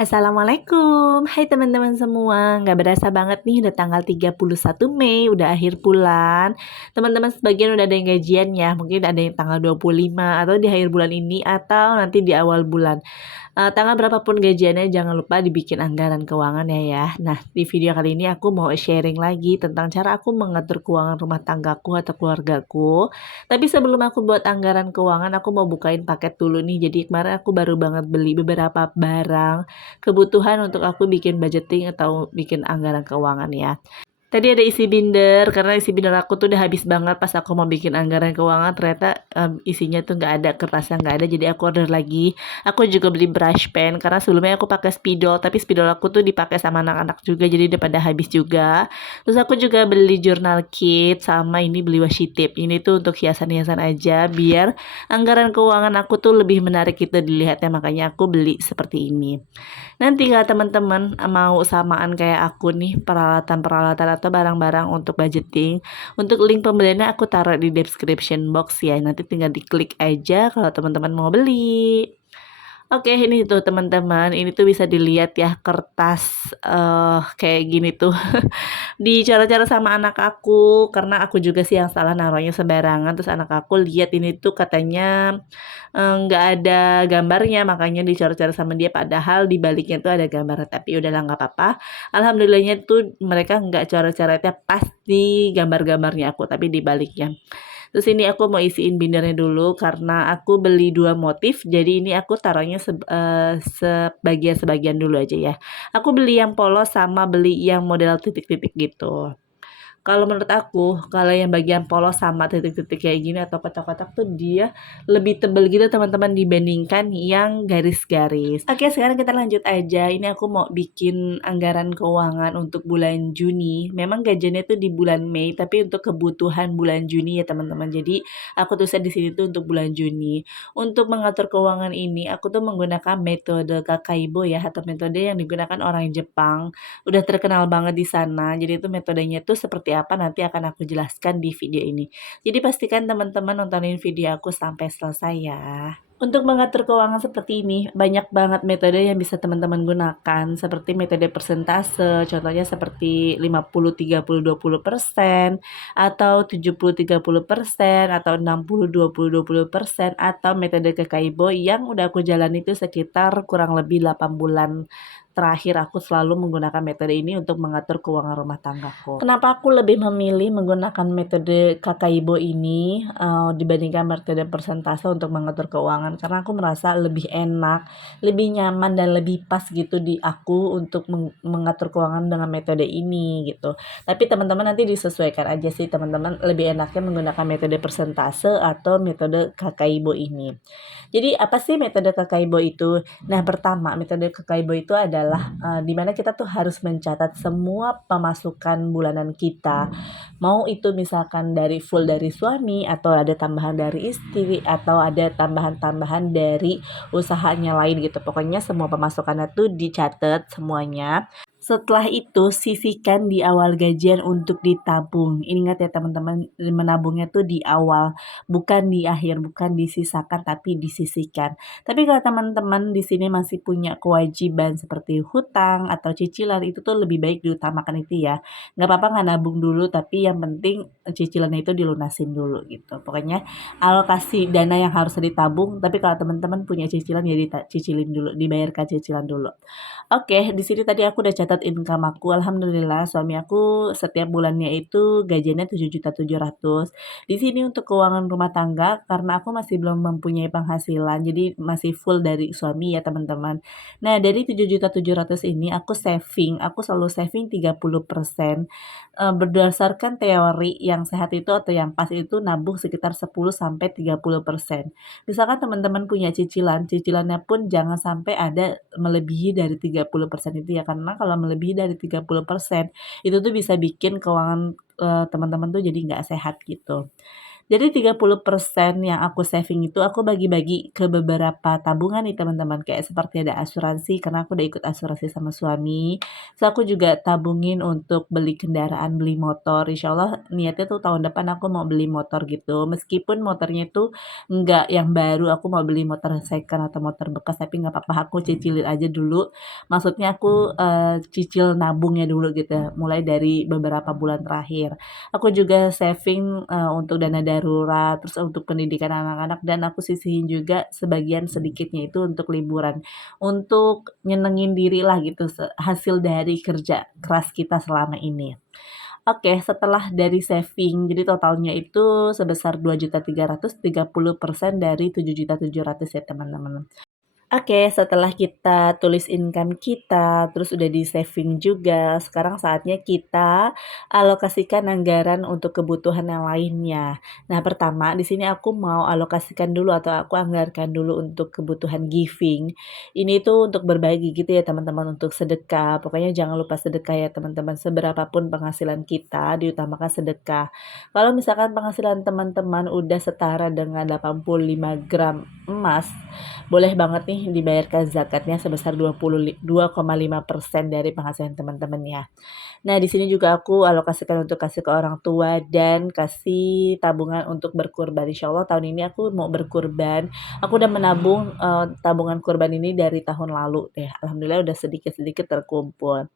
Assalamualaikum, hai teman-teman semua. Nggak berasa banget nih udah tanggal 31 Mei, udah akhir bulan. Teman-teman sebagian udah ada yang gajian ya, mungkin ada yang tanggal 25 atau di akhir bulan ini atau nanti di awal bulan. Tanggal berapapun gajiannya jangan lupa dibikin anggaran keuangan ya. Nah, di video kali ini aku mau sharing lagi tentang cara aku mengatur keuangan rumah tanggaku atau keluargaku. Tapi sebelum aku buat anggaran keuangan, aku mau bukain paket dulu nih. Jadi kemarin aku baru banget beli beberapa barang kebutuhan untuk aku bikin budgeting atau bikin anggaran keuangan ya. Tadi ada isi binder, karena isi binder aku tuh udah habis banget pas aku mau bikin anggaran keuangan, ternyata isinya tuh nggak ada, kertasnya nggak ada, jadi aku order lagi. Aku juga beli brush pen, karena sebelumnya aku pakai spidol, tapi spidol aku tuh dipakai sama anak-anak juga, jadi udah pada habis juga. Terus aku juga beli journal kit, sama ini beli washi tape. Ini tuh untuk hiasan-hiasan aja, biar anggaran keuangan aku tuh lebih menarik gitu dilihatnya, makanya aku beli seperti ini. Nanti kalau teman-teman mau samaan kayak aku nih peralatan-peralatan atau barang-barang untuk budgeting, untuk link pembeliannya aku taruh di description box ya. Nanti tinggal diklik aja kalau teman-teman mau beli. Oke, ini tuh teman-teman, ini tuh bisa dilihat ya kertas kayak gini tuh. Dicoret-coret sama anak aku karena aku juga sih yang salah naruhnya sembarangan, terus anak aku lihat ini tuh katanya nggak ada gambarnya, makanya dicoret-coret sama dia, padahal di baliknya tuh ada gambarnya, tapi udahlah nggak apa-apa. Alhamdulillahnya tuh mereka nggak coret-coretnya pas di gambar-gambarnya aku, tapi di baliknya. Terus ini aku mau isiin bindernya dulu karena aku beli 2 motif, jadi ini aku taruhnya sebagian-sebagian dulu aja ya. Aku beli yang polos sama beli yang model titik-titik gitu. Kalau menurut aku, kalau yang bagian polos sama titik-titik kayak gini atau kotak-kotak tuh dia lebih tebel gitu teman-teman dibandingkan yang garis-garis. Oke, sekarang kita lanjut aja. Ini aku mau bikin anggaran keuangan untuk bulan Juni. Memang gajiannya tuh di bulan Mei, tapi untuk kebutuhan bulan Juni ya teman-teman. Jadi aku tulisnya di sini tuh untuk bulan Juni. Untuk mengatur keuangan ini, aku tuh menggunakan metode Kakaibo ya, atau metode yang digunakan orang Jepang, udah terkenal banget di sana. Jadi itu metodenya tuh seperti apa nanti akan aku jelaskan di video ini. Jadi pastikan teman-teman nontonin video aku sampai selesai ya. Untuk mengatur keuangan seperti ini, banyak banget metode yang bisa teman-teman gunakan, seperti metode persentase, contohnya seperti 50-30-20%, atau 70-30%, atau 60-20-20%, atau metode Kakaibo yang udah aku jalan itu sekitar kurang lebih 8 bulan terakhir. Aku selalu menggunakan metode ini untuk mengatur keuangan rumah tanggaku. Kenapa aku lebih memilih menggunakan metode Kakaibo ini dibandingkan metode persentase untuk mengatur keuangan? Karena aku merasa lebih enak, lebih nyaman dan lebih pas gitu di aku untuk mengatur keuangan dengan metode ini gitu. Tapi teman-teman nanti disesuaikan aja sih, teman-teman lebih enaknya menggunakan metode persentase atau metode Kakaibo ini. Jadi apa sih metode Kakaibo itu? Nah, pertama metode Kakaibo itu adalah di mana kita tuh harus mencatat semua pemasukan bulanan kita. Mau itu misalkan dari full dari suami, atau ada tambahan dari istri, atau ada tambahan-tambahan dari usahanya lain gitu. Pokoknya semua pemasukannya tuh dicatat semuanya. Setelah itu sisihkan di awal gajian untuk ditabung. Ingat ya teman-teman, menabungnya tuh di awal, bukan di akhir, bukan disisakan tapi disisihkan. Tapi kalau teman-teman di sini masih punya kewajiban seperti hutang atau cicilan, itu tuh lebih baik diutamakan itu ya. Nggak apa-apa nggak nabung dulu, tapi yang penting cicilan itu dilunasin dulu gitu. Pokoknya alokasi dana yang harus ditabung, tapi kalau teman-teman punya cicilan ya dicicilin dulu, dibayarkan cicilan dulu. Oke, di sini tadi aku udah catat income aku. Alhamdulillah suami aku setiap bulannya itu gajiannya 7.700.000. Di sini untuk keuangan rumah tangga, karena aku masih belum mempunyai penghasilan, jadi masih full dari suami ya teman-teman. Nah, dari 7.700.000 ini aku selalu saving 30%. Berdasarkan teori yang sehat itu atau yang pas itu nabung sekitar 10-30%. Misalkan teman-teman punya cicilan, cicilannya pun jangan sampai ada melebihi dari 30% itu ya, karena kalau melebihi dari 30% itu tuh bisa bikin keuangan teman-teman tuh jadi nggak sehat gitu. Jadi 30% yang aku saving itu aku bagi-bagi ke beberapa tabungan nih teman-teman, kayak seperti ada asuransi karena aku udah ikut asuransi sama suami. Terus aku juga tabungin untuk beli kendaraan, beli motor. Insya Allah niatnya tuh tahun depan aku mau beli motor gitu. Meskipun motornya itu enggak yang baru, aku mau beli motor second atau motor bekas, tapi nggak apa-apa aku cicilin aja dulu. Maksudnya aku cicil nabungnya dulu gitu, mulai dari beberapa bulan terakhir. Aku juga saving, untuk dana darurat, terus untuk pendidikan anak-anak, dan aku sisihin juga sebagian sedikitnya itu untuk liburan. Untuk nyenengin diri lah gitu, hasil dari kerja keras kita selama ini. Oke, setelah dari saving, jadi totalnya itu sebesar 2.330.000% dari 7.700.000 ya teman-teman. Oke, setelah kita tulis income kita, terus udah di-saving juga, sekarang saatnya kita alokasikan anggaran untuk kebutuhan yang lainnya. Nah, pertama di sini aku mau alokasikan dulu atau aku anggarkan dulu untuk kebutuhan giving. Ini tuh untuk berbagi gitu ya teman-teman, untuk sedekah. Pokoknya jangan lupa sedekah ya teman-teman. Seberapapun penghasilan kita, diutamakan sedekah. Kalau misalkan penghasilan teman-teman udah setara dengan 85 gram emas, boleh banget nih dibayarkan zakatnya sebesar 2,5% dari penghasilan teman-teman ya. Nah, di sini juga aku alokasikan untuk kasih ke orang tua dan kasih tabungan untuk berkurban. Insya Allah tahun ini aku mau berkurban. Aku udah menabung tabungan kurban ini dari tahun lalu deh. Alhamdulillah udah sedikit-sedikit terkumpul.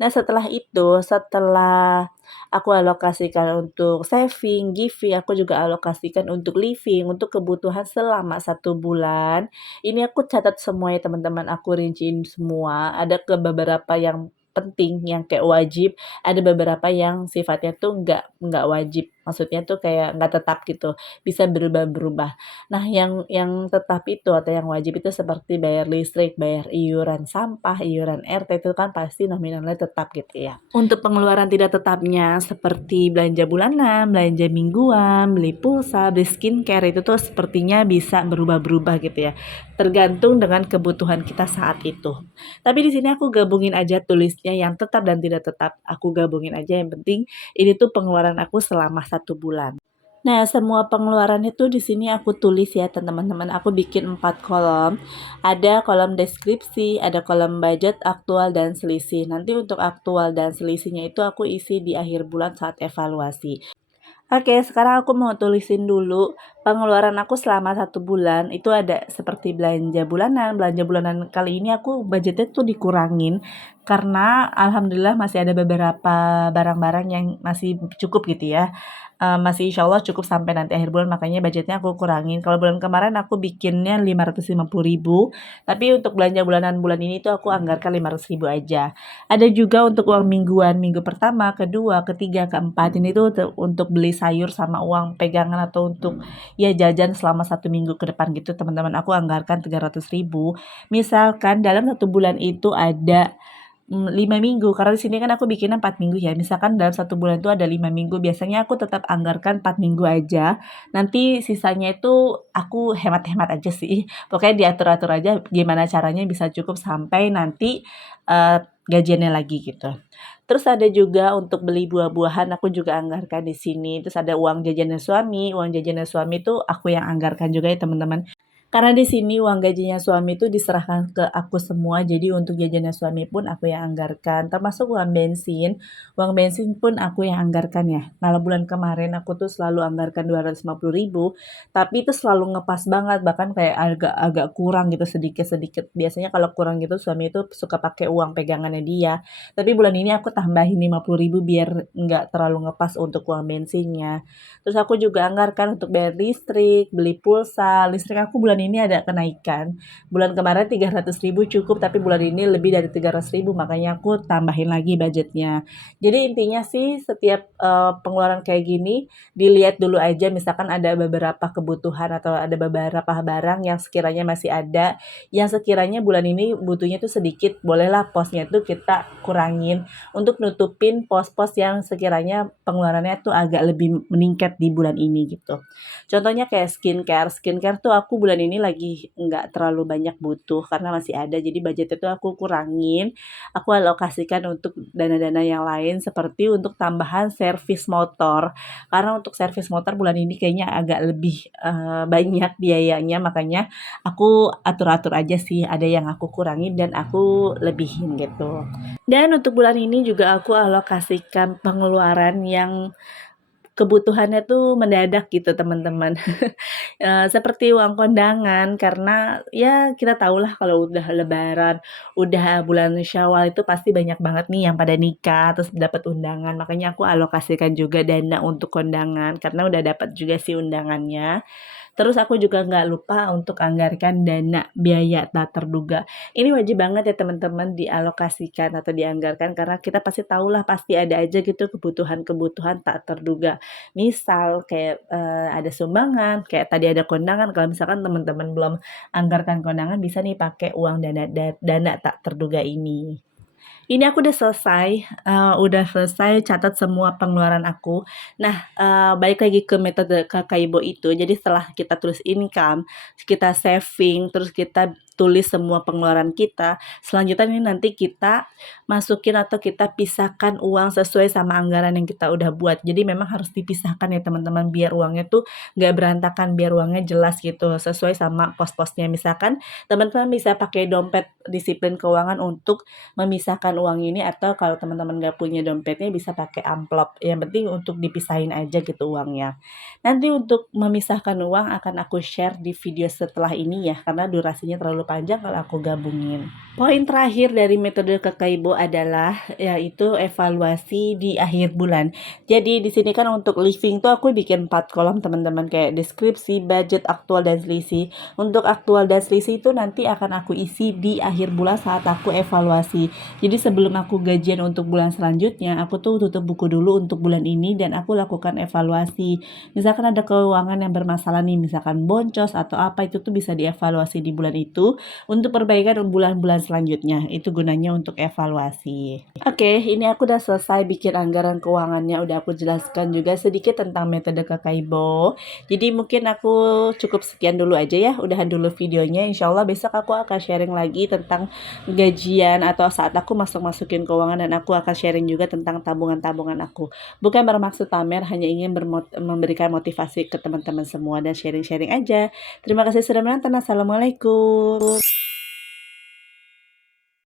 Nah, setelah itu, setelah aku alokasikan untuk saving, giving, aku juga alokasikan untuk living, untuk kebutuhan selama 1 bulan. Ini aku catat semua ya teman-teman, aku rinciin semua. Ada ke beberapa yang penting, yang kayak wajib, ada beberapa yang sifatnya tuh nggak wajib. Maksudnya tuh kayak nggak tetap gitu, bisa berubah-berubah. Nah, yang tetap itu atau yang wajib itu seperti bayar listrik, bayar iuran sampah, iuran RT itu kan pasti nominalnya tetap gitu ya. Untuk pengeluaran tidak tetapnya seperti belanja bulanan, belanja mingguan, beli pulsa, beli skincare itu tuh sepertinya bisa berubah-berubah gitu ya. Tergantung dengan kebutuhan kita saat itu. Tapi di sini aku gabungin aja tulisnya yang tetap dan tidak tetap. Aku gabungin aja yang penting ini tuh pengeluaran aku selama 1 bulan. Nah, semua pengeluaran itu di sini aku tulis ya, teman-teman. Aku bikin 4 kolom. Ada kolom deskripsi, ada kolom budget, aktual, dan selisih. Nanti untuk aktual dan selisihnya itu aku isi di akhir bulan saat evaluasi. Oke, sekarang aku mau tulisin dulu pengeluaran aku selama 1 bulan. Itu ada seperti belanja bulanan. Belanja bulanan kali ini aku budgetnya tuh dikurangin karena alhamdulillah masih ada beberapa barang-barang yang masih cukup gitu ya. Masih insya Allah cukup sampai nanti akhir bulan, makanya budgetnya aku kurangin. Kalau bulan kemarin aku bikinnya 550.000, tapi untuk belanja bulanan bulan ini tuh aku anggarkan 500.000 aja. Ada juga untuk uang mingguan, minggu pertama, kedua, ketiga, keempat. Ini tuh untuk beli sayur sama uang pegangan atau untuk ya jajan selama 1 minggu ke depan gitu teman-teman. Aku anggarkan 300.000. Misalkan dalam 1 bulan itu ada 5 minggu, karena di sini kan aku bikinnya 4 minggu ya. Misalkan dalam 1 bulan itu ada 5 minggu, biasanya aku tetap anggarkan 4 minggu aja. Nanti sisanya itu aku hemat-hemat aja sih. Pokoknya diatur-atur aja gimana caranya bisa cukup sampai nanti gajiannya lagi gitu. Terus ada juga untuk beli buah-buahan aku juga anggarkan di sini. Terus ada uang jajannya suami. Uang jajannya suami itu aku yang anggarkan juga ya teman-teman. Karena di sini uang gajinya suami itu diserahkan ke aku semua, jadi untuk jajannya suami pun aku yang anggarkan, termasuk uang bensin pun aku yang anggarkan ya. Kalau bulan kemarin aku tuh selalu anggarkan 250.000, tapi itu selalu ngepas banget, bahkan kayak agak kurang gitu sedikit-sedikit. Biasanya kalau kurang gitu suami itu suka pakai uang pegangannya dia, tapi bulan ini aku tambahin 50.000 biar nggak terlalu ngepas untuk uang bensinnya. Terus aku juga anggarkan untuk bayar listrik, beli pulsa. Listrik aku bulan ini ada kenaikan. Bulan kemarin 300.000 cukup, tapi bulan ini lebih dari 300.000, makanya aku tambahin lagi budgetnya. Jadi intinya sih setiap pengeluaran kayak gini dilihat dulu aja, misalkan ada beberapa kebutuhan atau ada beberapa barang yang sekiranya masih ada, yang sekiranya bulan ini butuhnya tuh sedikit, bolehlah posnya tuh kita kurangin untuk nutupin pos-pos yang sekiranya pengeluarannya tuh agak lebih meningkat di bulan ini gitu. Contohnya kayak skincare tuh aku bulan ini ini lagi nggak terlalu banyak butuh karena masih ada, jadi budget itu aku kurangin, aku alokasikan untuk dana-dana yang lain seperti untuk tambahan servis motor. Karena untuk servis motor bulan ini kayaknya agak lebih, banyak biayanya, makanya aku atur-atur aja sih, ada yang aku kurangin dan aku lebihin gitu. Dan untuk bulan ini juga aku alokasikan pengeluaran yang kebutuhannya tuh mendadak gitu teman-teman. Seperti uang kondangan karena ya kita tahulah kalau udah lebaran, udah bulan Syawal itu pasti banyak banget nih yang pada nikah, terus dapat undangan. Makanya aku alokasikan juga dana untuk kondangan karena udah dapat juga sih undangannya. Terus aku juga nggak lupa untuk anggarkan dana biaya tak terduga. Ini wajib banget ya teman-teman dialokasikan atau dianggarkan karena kita pasti tahulah pasti ada aja gitu kebutuhan-kebutuhan tak terduga. Misal kayak, ada sumbangan, kayak tadi ada kondangan, kalau misalkan teman-teman belum anggarkan kondangan bisa nih pakai uang dana tak terduga ini. Ini aku udah selesai catat semua pengeluaran aku. Nah, balik lagi ke metode Kakaibo itu, jadi setelah kita tulis income, kita saving, terus kita tulis semua pengeluaran kita, selanjutnya ini nanti kita masukin atau kita pisahkan uang sesuai sama anggaran yang kita udah buat. Jadi memang harus dipisahkan ya teman-teman, biar uangnya tuh nggak berantakan, biar uangnya jelas gitu, sesuai sama pos-posnya. Misalkan teman-teman bisa pakai dompet disiplin keuangan untuk memisahkan uang ini atau kalau teman-teman nggak punya dompetnya bisa pakai amplop. Yang penting untuk dipisahin aja gitu uangnya. Nanti untuk memisahkan uang akan aku share di video setelah ini ya karena durasinya terlalu panjang kalau aku gabungin. Poin terakhir dari metode Kakaibo adalah yaitu evaluasi di akhir bulan. Jadi di sini kan untuk living tuh aku bikin 4 kolom teman-teman kayak deskripsi, budget, aktual dan selisih. Untuk aktual dan selisih itu nanti akan aku isi di akhir bulan saat aku evaluasi. Jadi sebelum aku gajian untuk bulan selanjutnya, aku tuh tutup buku dulu untuk bulan ini dan aku lakukan evaluasi. Misalkan ada keuangan yang bermasalah nih, misalkan boncos atau apa itu tuh bisa dievaluasi di bulan itu untuk perbaikan bulan-bulan selanjutnya. Itu gunanya untuk evaluasi. Oke, ini aku udah selesai bikin anggaran keuangannya, udah aku jelaskan juga sedikit tentang metode Kakaibo. Jadi mungkin aku cukup sekian dulu aja ya, udahan dulu videonya. Insya Allah besok aku akan sharing lagi tentang gajian atau saat aku masukin keuangan dan aku akan sharing juga tentang tabungan-tabungan aku. Bukan bermaksud pamer, hanya ingin memberikan motivasi ke teman-teman semua dan sharing-sharing aja. Terima kasih sudah menonton. Assalamualaikum.